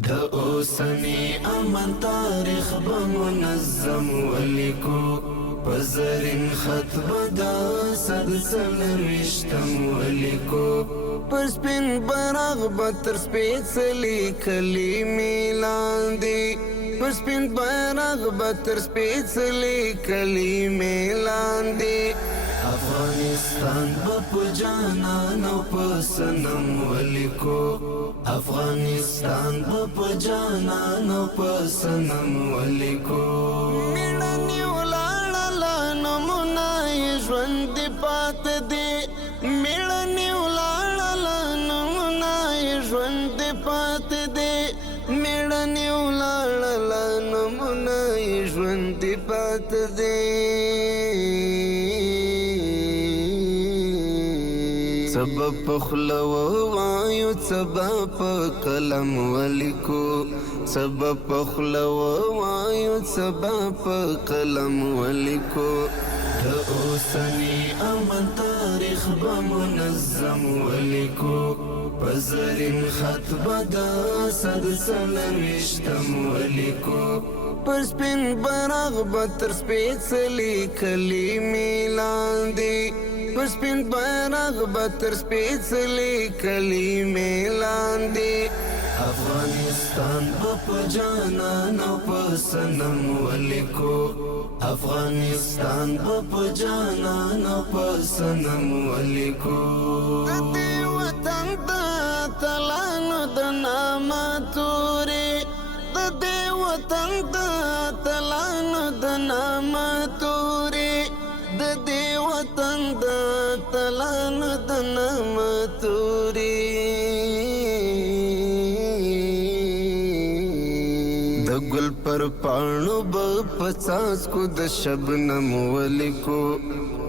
د اوسنی امن تاریخ بمنظم ولیکو پزرین خط بدا صد څلرویشتم ولیکو پر سپین براغ بتر سپیڅلی کلمې لاندې پر سپین براغ بتر سپیڅلی کلمې لاندې افغانستان په جانان او په صنم ولیکو افغانستان په جانان او په صنم ولیکو میړنی ولاړه نمونه ژوند پات دی میړنی ولاړه نمونه ژوند پات دی میړنی ولاړه نمونه ژوند پات دی سبب پخلو وایو سبب قلم ولیکو سبب پخلو وایو سبب قلم ولیکو د اوسنی امن تاریخ بمنظم ولیکو پزرین خط بدا صد څلرویشتم ولیکو پر سپین براغ بتر سپیڅلی کلمې لاندې پر سپین براغ بتر سپیڅلی کلمې لاندې افغانستان په جانان او په صنم ولیکو افغانستان په جانان او په صنم ولیکو د دې وطن د تلانو د نامه تورې د دې وطن د تلانو د نامه تورې د دې وطن د تلانو د نامه تورې د ګل پر پاڼو به پڅاس کو د شبنم ولیکو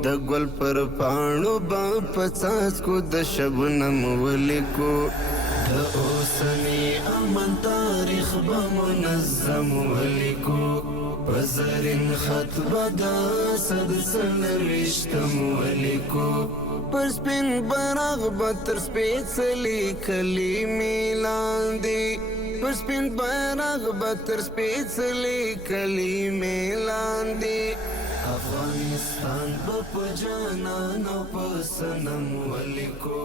د ګل پر پاڼو به پڅاس کو د شبنم ولیکو د اوسنی امن تاریخ بمنظم ولیکو پزرین خط بدا صد څلرویشتم ولیکو پر سپین براغ بتر سپیڅلی کلمې لاندې پر سپین براغ بتر سپیڅلی کلمې لاندې افغانستان په جانان او په صنم ولیکو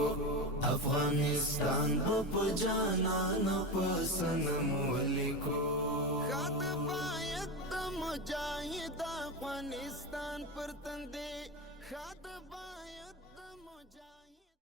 افغانستان په جانان او په صنم ولیکو خط باید د مجاهد افغانستان پر تندې خط باید